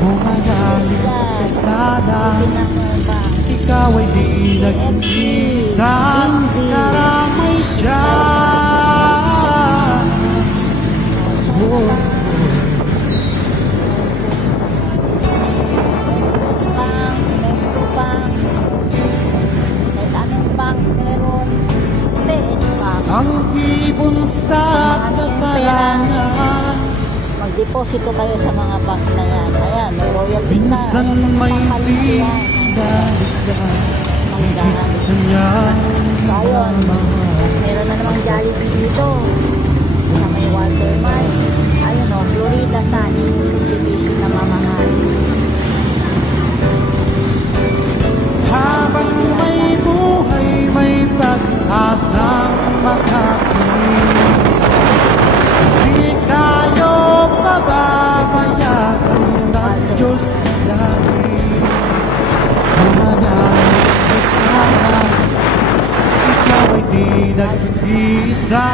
Humanalig ka sana, ikaw ay di nag-iisa, karamay siya. Ang ibon sa kakalangan, magdeposito kayo sa mga bank na yan. Ayan, may royalty na. minsan may di dalikan, higit na niya So, ayun, meron na namang Jollibee dito sa may water mine. Ayun o, Florida Sunny subdivision na mamahal. habang may buhay, may pag-asang makakinig. Hindi tayo pababayaan ng Diyos sa langit. Humanalig ka sana, ikaw ay di nag-iisa,